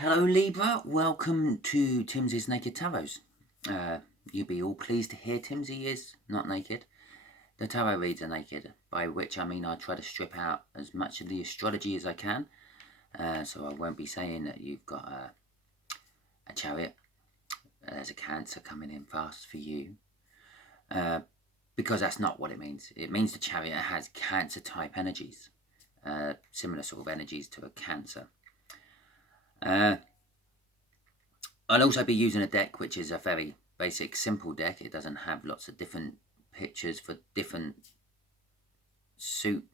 Hello Libra, welcome to Timsy's Naked Tarots. You'll be all pleased to hear Timsy is not naked. The tarot reads are naked, by which I mean I try to strip out as much of the astrology as I can. So I won't be saying that you've got a chariot, there's a Cancer coming in fast for you. Because that's not what it means. It means the chariot has Cancer type energies, similar sort of energies to a Cancer. I'll also be using a deck which is a very basic, simple deck. It doesn't have lots of different pictures for different suit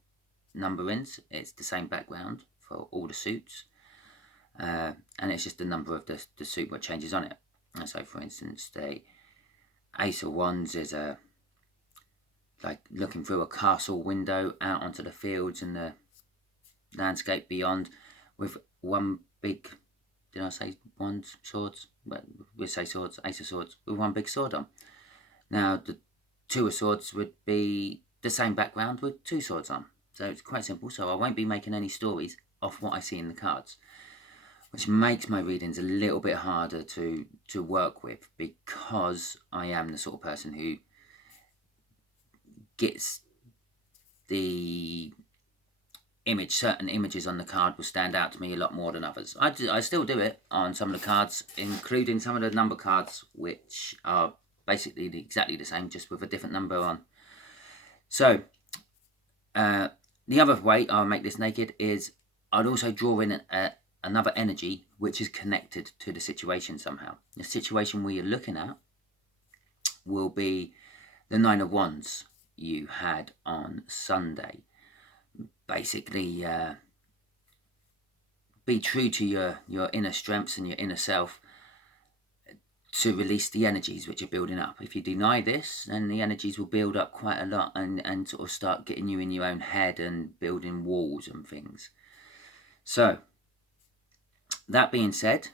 numberings. It's the same background for all the suits, and it's just the number of the suit what changes on it. And so, for instance, the Ace of Wands is like looking through a castle window out onto the fields and the landscape beyond, with one big, did I say wands, swords? Well, we'll say swords, Ace of Swords, with one big sword on. Now, the Two of Swords would be the same background with two swords on. So it's quite simple. So I won't be making any stories off what I see in the cards, which makes my readings a little bit harder to work with, because I am the sort of person who gets the image, certain images on the card will stand out to me a lot more than others. I still do it on some of the cards, including some of the number cards, which are basically exactly the same, just with a different number on. So, the other way I'll make this naked is I'd also draw in another energy which is connected to the situation somehow. The situation we are looking at will be the Nine of Wands you had on Sunday. Basically, be true to your inner strengths and your inner self to release the energies which are building up. If you deny this, then the energies will build up quite a lot and sort of start getting you in your own head and building walls and things. So, that being said,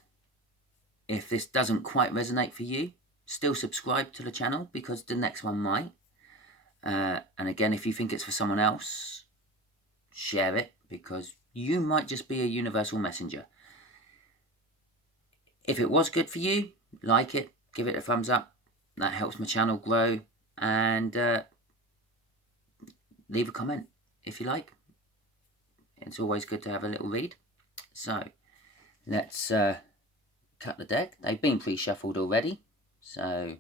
if this doesn't quite resonate for you, still subscribe to the channel, because the next one might. And again, if you think it's for someone else, share it, because you might just be a universal messenger. If it was good for you, like it, give it a thumbs up. That helps my channel grow. And leave a comment if you like. It's always good to have a little read. So let's cut the deck. They've been pre-shuffled already, so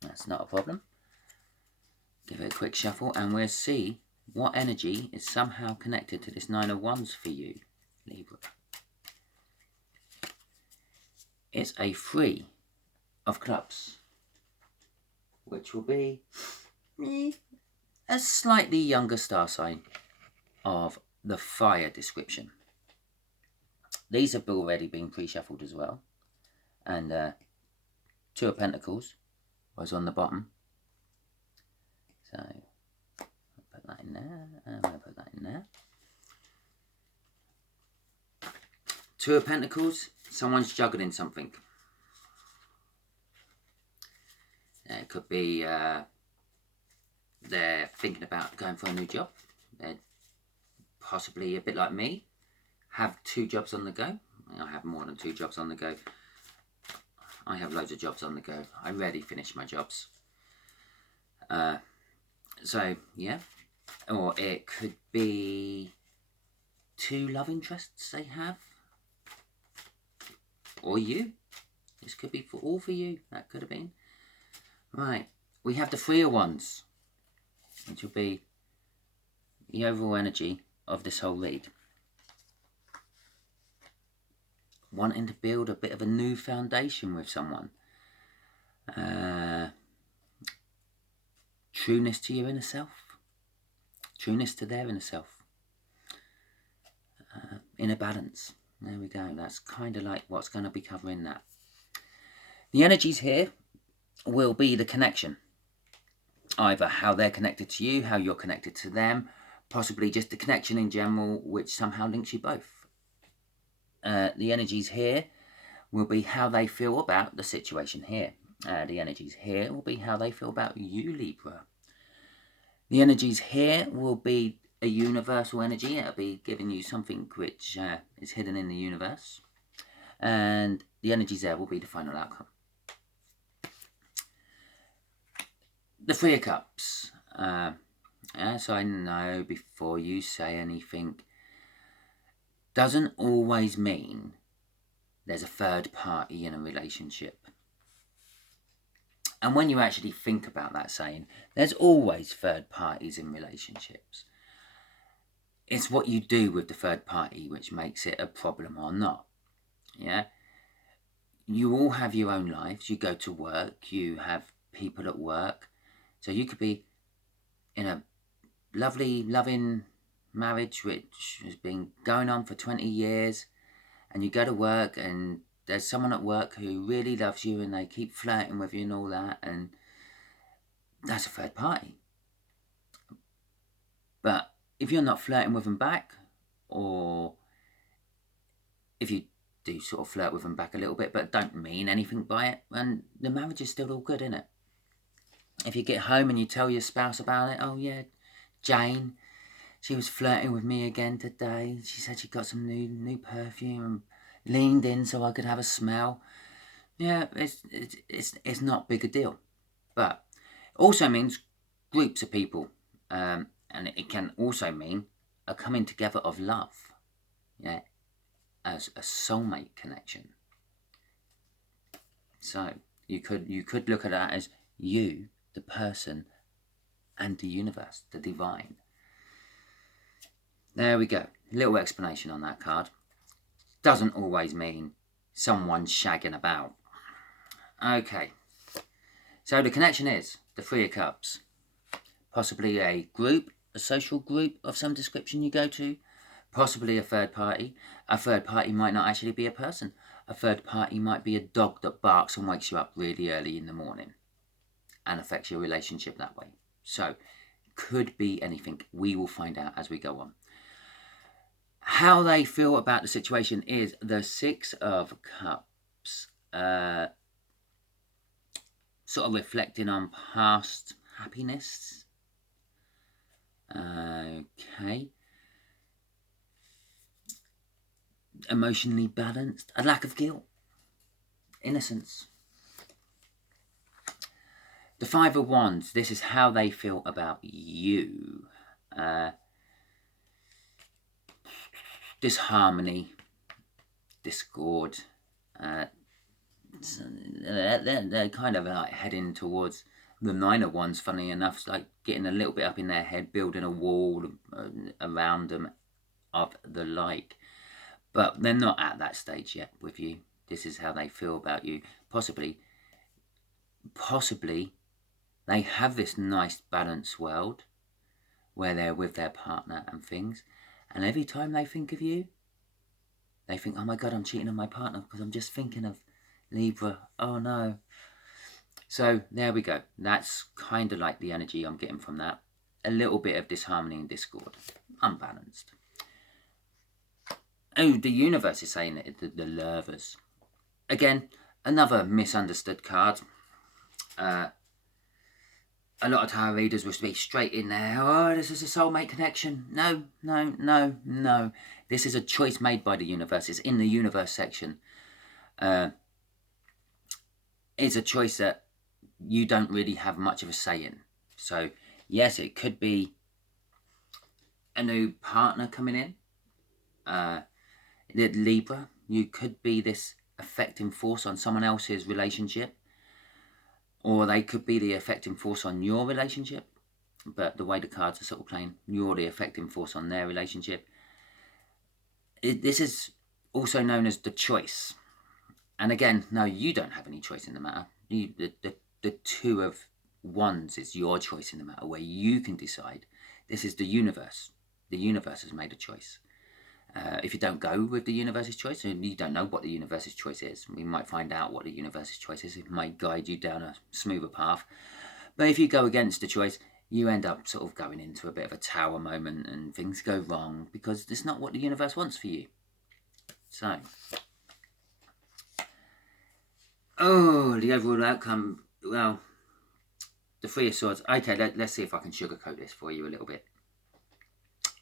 that's not a problem. Give it a quick shuffle and we'll see what energy is somehow connected to this Nine of Wands for you, Libra. It's a Three of Clubs, which will be a slightly younger star sign of the fire description. These have already been pre-shuffled as well. And Two of Pentacles was on the bottom. So I'll put that in there, and I'll put that in there. Two of Pentacles, someone's juggling something. It could be they're thinking about going for a new job. They're possibly a bit like me, have two jobs on the go. I have more than two jobs on the go. I have loads of jobs on the go. I rarely finish my jobs. So, yeah. Or it could be two love interests they have. Or you. This could be all for you. That could have been. Right. We have the Three of Wands, which will be the overall energy of this whole read. Wanting to build a bit of a new foundation with someone. Trueness to your inner self. Trueness to their inner self. Inner balance. There we go. That's kind of like what's going to be covering that. The energies here will be the connection. Either how they're connected to you, how you're connected to them, possibly just the connection in general, which somehow links you both. The energies here will be how they feel about the situation here. The energies here will be how they feel about you, Libra. The energies here will be a universal energy. It'll be giving you something which is hidden in the universe. And the energies there will be the final outcome. The Three of Cups. As I know, before you say anything, doesn't always mean there's a third party in a relationship. And when you actually think about that saying, there's always third parties in relationships. It's what you do with the third party which makes it a problem or not. Yeah? You all have your own lives. You go to work. You have people at work. So you could be in a lovely, loving marriage which has been going on for 20 years. And you go to work and there's someone at work who really loves you and they keep flirting with you and all that. And that's a third party. But if you're not flirting with them back, or if you do sort of flirt with them back a little bit but don't mean anything by it, and the marriage is still all good, isn't it? If you get home and you tell your spouse about it, oh yeah, Jane, she was flirting with me again today. She said she got some new perfume and leaned in so I could have a smell. Yeah, it's not big a deal. But it also means groups of people. And it can also mean a coming together of love. Yeah, as a soulmate connection. So you could look at that as you, the person, and the universe, the divine. There we go. Little explanation on that card. Doesn't always mean someone's shagging about. Okay. So the connection is the Three of Cups. Possibly a group, a social group of some description you go to. Possibly a third party. A third party might not actually be a person. A third party might be a dog that barks and wakes you up really early in the morning and affects your relationship that way. So, could be anything. We will find out as we go on. How they feel about the situation is the Six of Cups. Sort of reflecting on past happiness. Okay. Emotionally balanced. A lack of guilt. Innocence. The Five of Wands. This is how they feel about you. Disharmony. Discord. They're kind of like heading towards the Nine of Wands, funny enough. It's like getting a little bit up in their head, building a wall around them of the like. But they're not at that stage yet with you. This is how they feel about you. Possibly they have this nice balanced world where they're with their partner and things. And every time they think of you, they think, oh my God, I'm cheating on my partner because I'm just thinking of Libra. Oh no. So there we go. That's kind of like the energy I'm getting from that. A little bit of disharmony and discord. Unbalanced. Oh, the universe is saying it, the lovers. Again, another misunderstood card. A lot of tarot readers will be straight in there. Oh, this is a soulmate connection. No. This is a choice made by the universe. It's in the universe section. It's a choice that you don't really have much of a say in. So, yes, it could be a new partner coming in. Libra, you could be this affecting force on someone else's relationship. Or they could be the affecting force on your relationship. But the way the cards are sort of playing, you're the affecting force on their relationship. This is also known as the choice. And again, no, you don't have any choice in the matter. The Two of Wands is your choice in the matter, where you can decide. This is the universe. The universe has made a choice. If you don't go with the universe's choice, and you don't know what the universe's choice is, we might find out what the universe's choice is. It might guide you down a smoother path. But if you go against the choice, you end up sort of going into a bit of a tower moment and things go wrong because it's not what the universe wants for you. So, the overall outcome, well, the Three of Swords. Okay, let's see if I can sugarcoat this for you a little bit.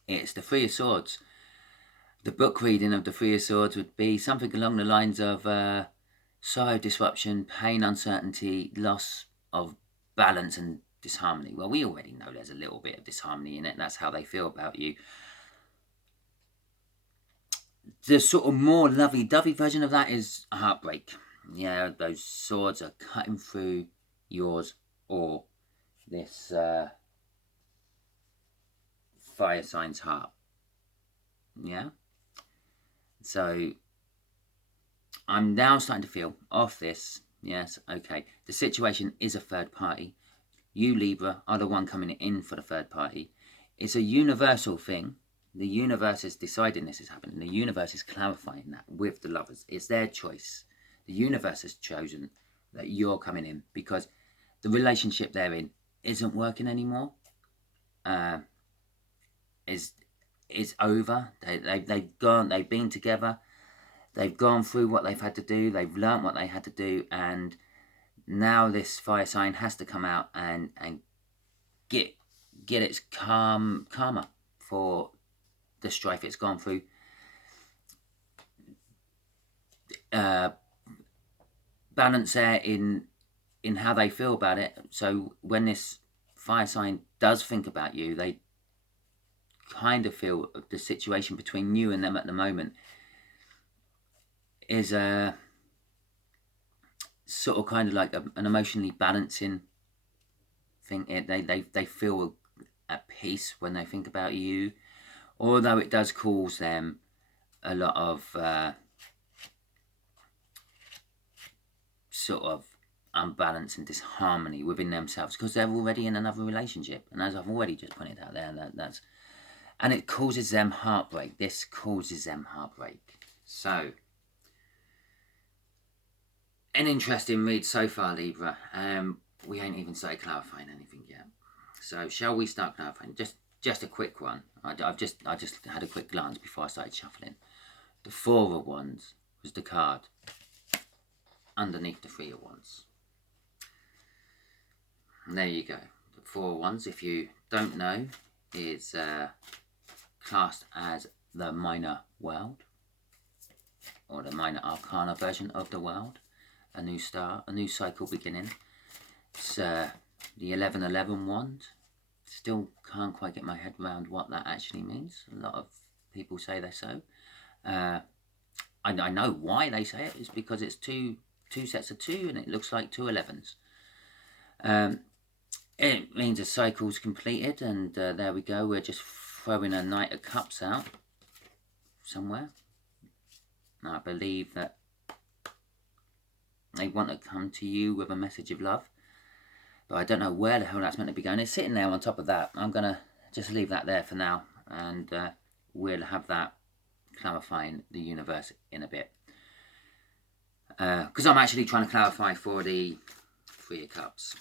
it's the Three of Swords. The book reading of the Three of Swords would be something along the lines of sorrow, disruption, pain, uncertainty, loss of balance and disharmony. Well, we already know there's a little bit of disharmony in it. That's how they feel about you. The sort of more lovey-dovey version of that is a heartbreak. Yeah, those swords are cutting through yours or this fire sign's heart. Yeah. So I'm now starting to feel off this. Yes, okay. The situation is a third party. You, Libra, are the one coming in for the third party. It's a universal thing. The universe is deciding this is happening. The universe is clarifying that with the lovers. It's their choice. The universe has chosen that you're coming in because the relationship they're in isn't working anymore. Is over. They've gone. They've been together. They've gone through what they've had to do. They've learnt what they had to do, and now this fire sign has to come out and get its karma for the strife it's gone through. Balance there in how they feel about it. So when this fire sign does think about you, they kind of feel the situation between you and them at the moment is a sort of kind of like an emotionally balancing thing. They feel at peace when they think about you, although it does cause them a lot of sort of unbalance and disharmony within themselves because they're already in another relationship, and as I've already just pointed out there, and it causes them heartbreak. This causes them heartbreak. So, an interesting read so far, Libra. We ain't even started clarifying anything yet. So, shall we start clarifying? Just a quick one. I just had a quick glance before I started shuffling. The Four of Wands was the card underneath the Three of Wands. And there you go. The Four of Wands, if you don't know, is classed as the minor world, or the minor arcana version of the world. A new start, a new cycle beginning. It's the 1111 wand. Still can't quite get my head around what that actually means. A lot of people say they so. I know why they say it. It's because it's two sets of two, and it looks like two 11s. It means a cycle's completed, and there we go. We're just throwing a Knight of Cups out somewhere. I believe that they want to come to you with a message of love, but I don't know where the hell that's meant to be going. It's sitting there on top of that. I'm going to just leave that there for now, and we'll have that clarifying the universe in a bit. Because I'm actually trying to clarify for the Three of Cups.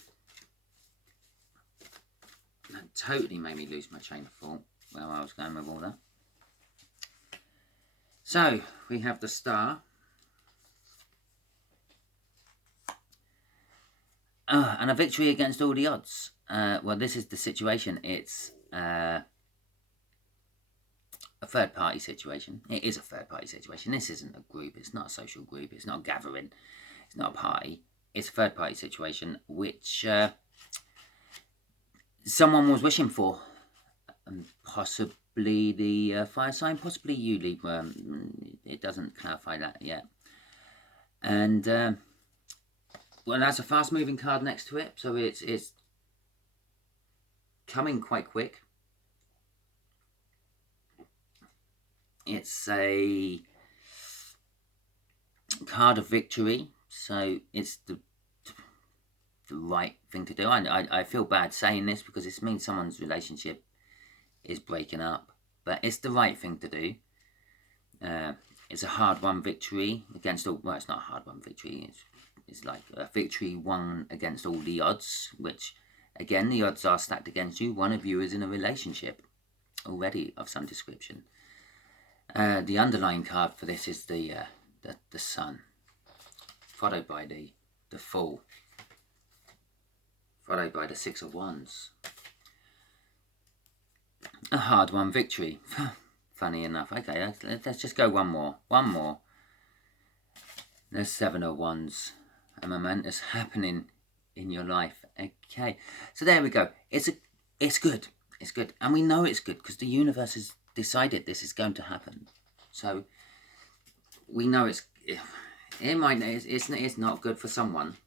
That totally made me lose my train of thought where I was going with all that. So, we have the Star. And a victory against all the odds. Well, this is the situation. It's a third-party situation. It is a third-party situation. This isn't a group. It's not a social group. It's not a gathering. It's not a party. It's a third-party situation, which someone was wishing for. Possibly the fire sign. Possibly you, Libra. It doesn't clarify that yet. And well, that's a fast-moving card next to it, so it's coming quite quick. It's a card of victory, so it's the right thing to do. I feel bad saying this because this means someone's relationship is breaking up, but it's the right thing to do. It's a hard-won victory against all... Well, it's not a hard-won victory. It's like a victory won against all the odds, which, again, the odds are stacked against you. One of you is in a relationship already of some description. The underlying card for this is the Sun, followed by the Fool, followed by the Six of Wands. A hard-won victory. Funny enough. Okay, let's just go one more. One more. There's 7 of Wands. A momentous happening in your life. Okay, so there we go. It's good. It's good, and we know it's good because the universe has decided this is going to happen. So we know it's not good for someone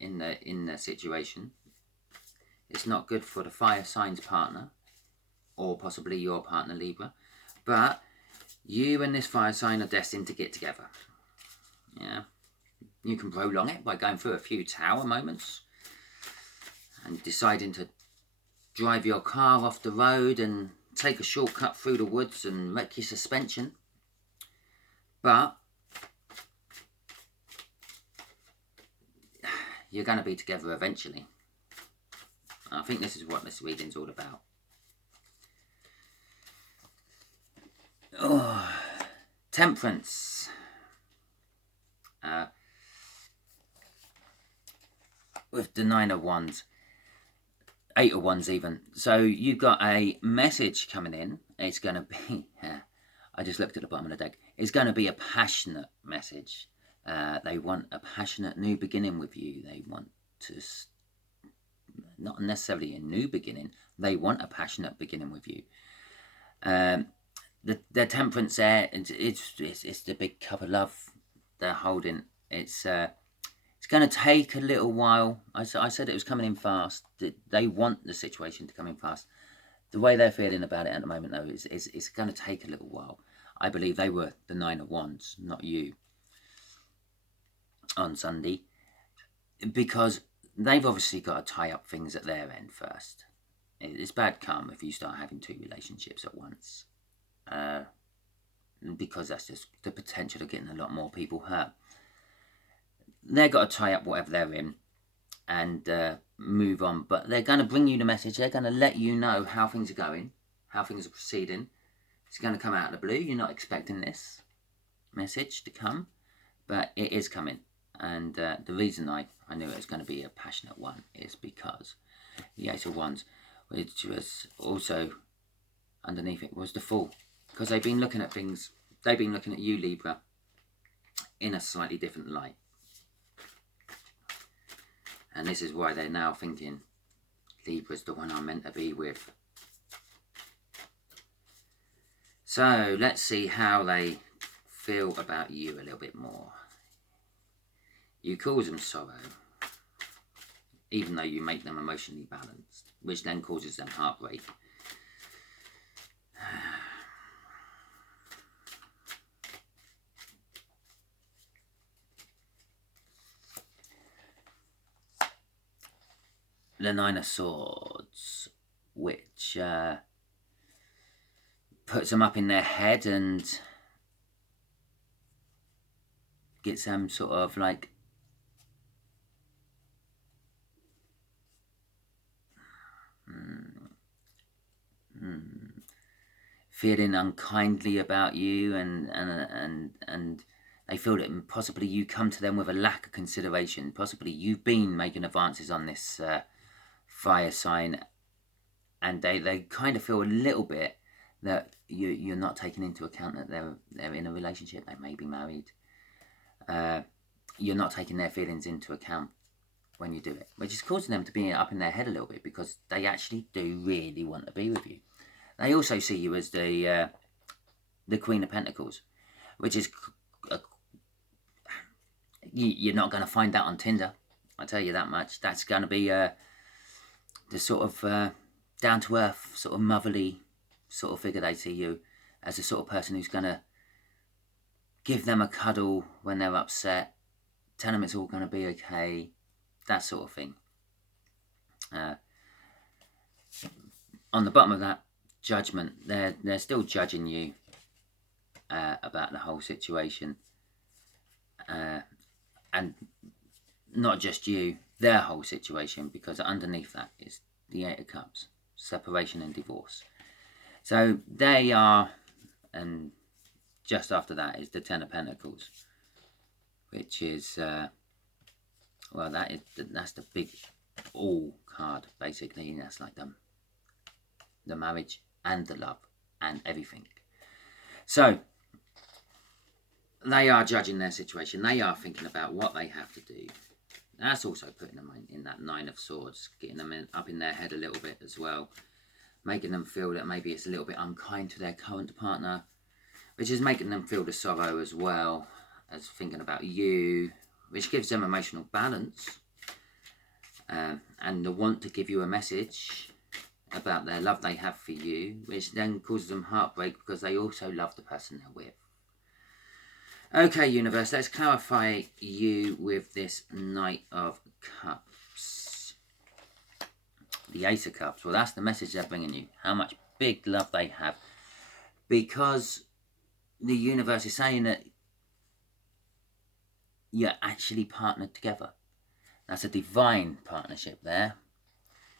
in the situation. It's not good for the fire sign's partner, or possibly your partner Libra, but you and this fire sign are destined to get together. Yeah, you can prolong it by going through a few tower moments and deciding to drive your car off the road and take a shortcut through the woods and wreck your suspension. But you're going to be together eventually. I think this is what this reading's all about. Oh, Temperance. With the 9 of Wands. 8 of Wands even. So you've got a message coming in. It's going to be... I just looked at the bottom of the deck. It's going to be a passionate message. They want a passionate new beginning with you. They want to... Not necessarily a new beginning. They want a passionate beginning with you. The Temperance there, it's the big cup of love they're holding. It's going to take a little while. I said it was coming in fast. They want the situation to come in fast. The way they're feeling about it at the moment, though, it's going to take a little while. I believe they were the 9 of Wands, not you, on Sunday, because they've obviously got to tie up things at their end first. It's bad karma if you start having 2 relationships at once, because that's just the potential of getting a lot more people hurt. They've got to tie up whatever they're in and move on. But they're going to bring you the message. They're going to let you know how things are going, how things are proceeding. It's going to come out of the blue. You're not expecting this message to come, but it is coming. And the reason I knew it was going to be a passionate one is because the 8 of Wands, which was also underneath it, was the Fool. Because they've been looking at things, they've been looking at you, Libra, in a slightly different light. And this is why they're now thinking Libra's the one I'm meant to be with. So let's see how they feel about you a little bit more. You cause them sorrow, even though you make them emotionally balanced, which then causes them heartbreak. The 9 of Swords, which puts them up in their head and gets them sort of like feeling unkindly about you, and they feel that possibly you come to them with a lack of consideration. Possibly you've been making advances on this fire sign, and they kind of feel a little bit that you're not taking into account that they're in a relationship. They may be married. You're not taking their feelings into account when you do it, which is causing them to be up in their head a little bit, because they actually do really want to be with you. They also see you as the Queen of Pentacles, which is you're not going to find that on Tinder. I tell you that much. That's going to be the sort of down to earth, sort of motherly sort of figure. They see you as the sort of person who's going to give them a cuddle when they're upset, tell them it's all going to be okay, that sort of thing. On the bottom of that, Judgment. They're still judging you about the whole situation, and not just you, their whole situation, because underneath that is the 8 of Cups, separation and divorce. So they are, and just after that is the 10 of Pentacles, which is well, that's the big all card basically. That's like the marriage and the love and everything. So they are judging their situation. They are thinking about what they have to do. That's also putting them in that Nine of Swords, getting them up in their head a little bit as well, making them feel that maybe it's a little bit unkind to their current partner, which is making them feel the sorrow as well as thinking about you, which gives them emotional balance, and the want to give you a message about their love they have for you, which then causes them heartbreak because they also love the person they're with. Okay, universe, let's clarify you with this Knight of Cups. The Ace of Cups. Well, that's the message they're bringing you. How much big love they have. Because the universe is saying that you're actually partnered together. That's a divine partnership there.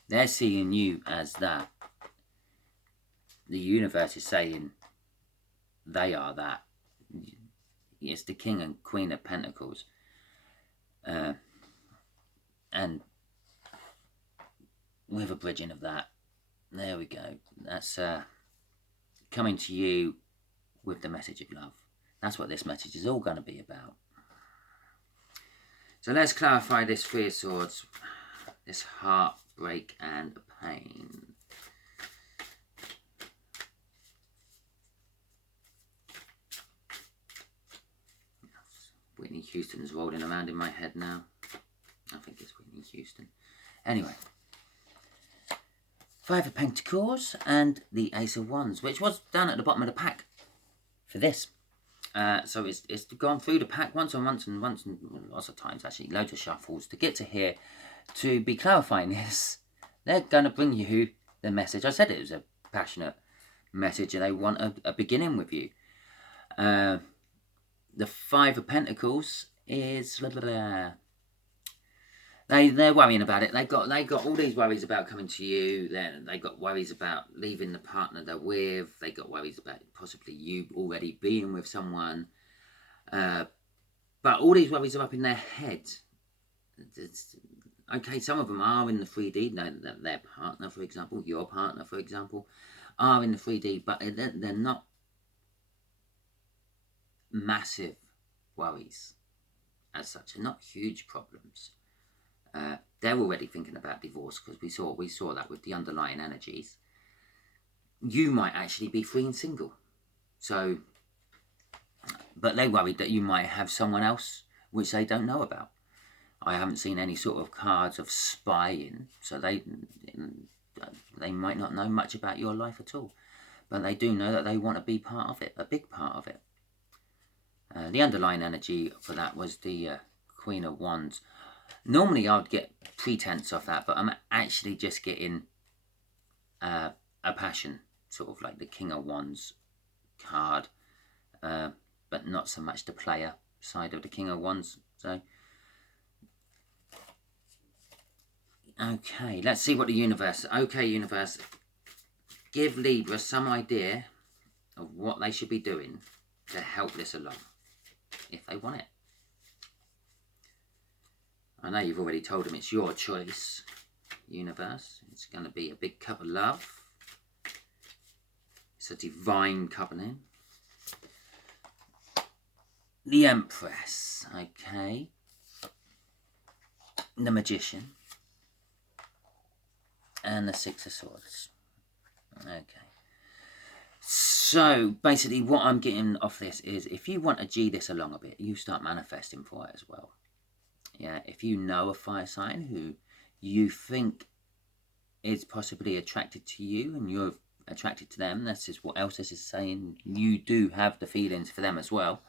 They're seeing you as that. The universe is saying they are that. It's the King and Queen of Pentacles. And with a bridging of that, there we go. That's coming to you with the message of love. That's what this message is all going to be about. So let's clarify this Three of Swords, this heartbreak and pain. Whitney Houston's rolling around in my head now. I think it's Whitney Houston. Anyway. Five of Pentacles and the Ace of Wands, which was down at the bottom of the pack for this. So it's gone through the pack once and lots of times actually, loads of shuffles to get to here to be clarifying this. They're going to bring you the message. I said it was a passionate message and they want a beginning with you. The Five of Pentacles is they're worrying about it. They got all these worries about coming to you. They got worries about leaving the partner they're with. They got worries about possibly you already being with someone. But all these worries are up in their head. Okay, some of them are in the 3D. Their partner, for example, your partner, for example, are in the 3D, but they're not massive worries as such. They're not huge problems. They're already thinking about divorce because we saw that with the underlying energies. You might actually be free and single. So, but they worried that you might have someone else which they don't know about. I haven't seen any sort of cards of spying, so they might not know much about your life at all. But they do know that they want to be part of it, a big part of it. The underlying energy for that was the Queen of Wands. Normally I would get pretense of that, but I'm actually just getting a passion, sort of like the King of Wands card, but not so much the player side of the King of Wands. So, okay, let's see what the universe... Okay, universe, give Libra some idea of what they should be doing to help this along, if they want it. I know you've already told them it's your choice, universe. It's going to be a big cup of love. It's a divine covenant. The Empress, okay. The Magician. And the Six of Swords. Okay. So, basically what I'm getting off this is if you want to G this along a bit, you start manifesting for it as well. Yeah, if you know a fire sign who you think is possibly attracted to you and you're attracted to them, this is what else this is saying. You do have the feelings for them as well.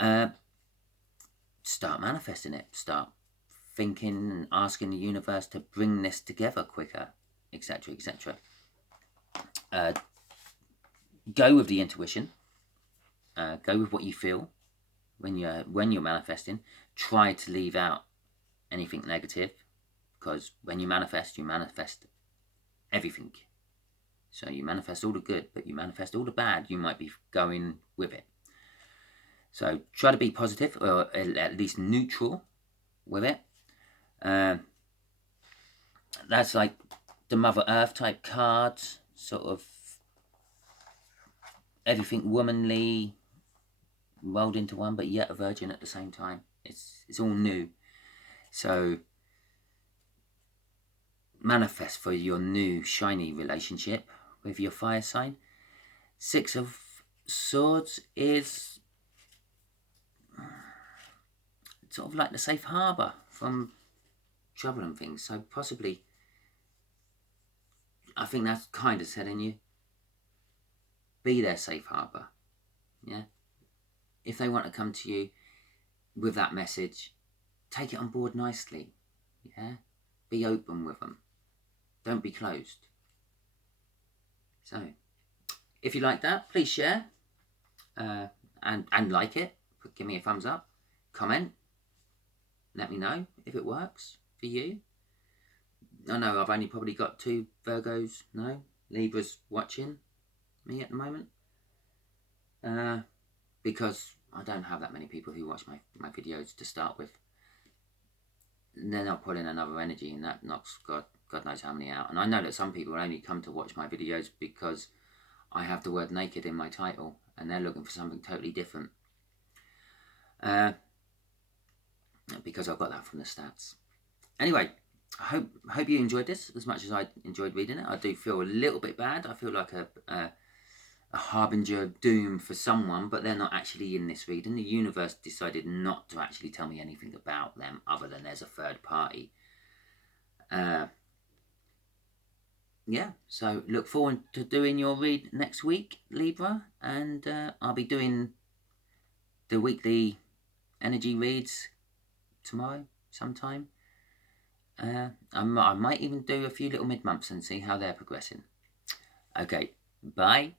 Start manifesting it. Start thinking and asking the universe to bring this together quicker, etc., etc. Go with the intuition. Go with what you feel when you're manifesting. Try to leave out anything negative, because when you manifest everything. So you manifest all the good, but you manifest all the bad. You might be going with it. So try to be positive, or at least neutral with it. That's like the Mother Earth type cards. sort of everything womanly rolled into one, but yet a virgin at the same time. It's all new. So manifest for your new shiny relationship with your fire sign. 6 of Swords is sort of like the safe harbour from trouble and things. So possibly, I think that's kind of telling you, be their safe harbour. Yeah. If they want to come to you with that message, take it on board nicely. Yeah. Be open with them. Don't be closed. So, if you like that, please share and like it. Give me a thumbs up. Comment. Let me know if it works for you. I know I've only probably got 2 Virgos, no, Libras watching me at the moment. Because I don't have that many people who watch my videos to start with. And then I'll put in another energy and that knocks God knows how many out. And I know that some people only come to watch my videos because I have the word naked in my title and they're looking for something totally different. Because I've got that from the stats. Anyway, I hope you enjoyed this as much as I enjoyed reading it. I do feel a little bit bad. I feel like a harbinger of doom for someone, but they're not actually in this reading. The universe decided not to actually tell me anything about them other than there's a third party. Yeah, so look forward to doing your read next week, Libra, and I'll be doing the weekly energy reads tomorrow sometime. I might even do a few little mid-months and see how they're progressing. Okay, bye.